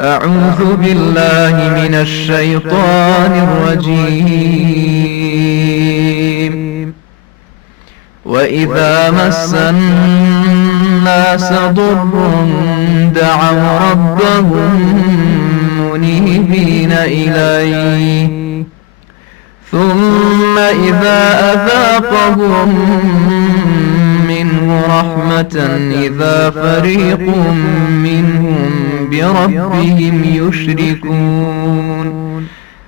أعوذ بالله من الشيطان الرجيم. وإذا مس الناس ضر دعوا ربهم منيبين إليه ثم إذا أذاقهم منه رحمة إذا فريق منهم بربهم يشركون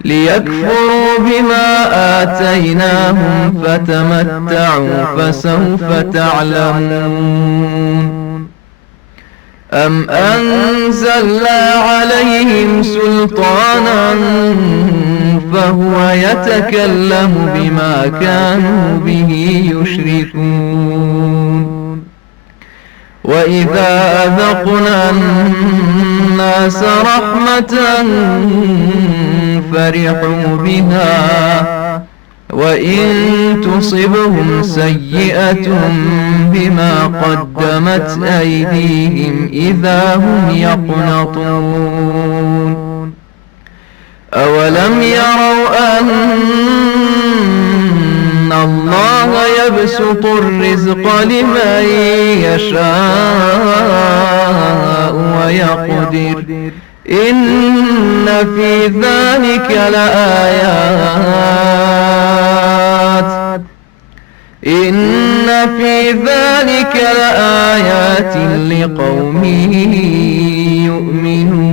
ليكفروا بما آتيناهم فتمتعوا فسوف تعلمون. أم أنزلنا عليهم سلطانا فهو يتكلم بما كانوا به يشركون وإذا أذقنا الناس رحمة فرحوا بها وإن تصبهم سيئة بما قدمت أيديهم إذا هم يقنطون. أولم يروا أن الله يبسط الرزق لمن يشاء ويقدر إن في ذلك لآيات لقوم يؤمنون.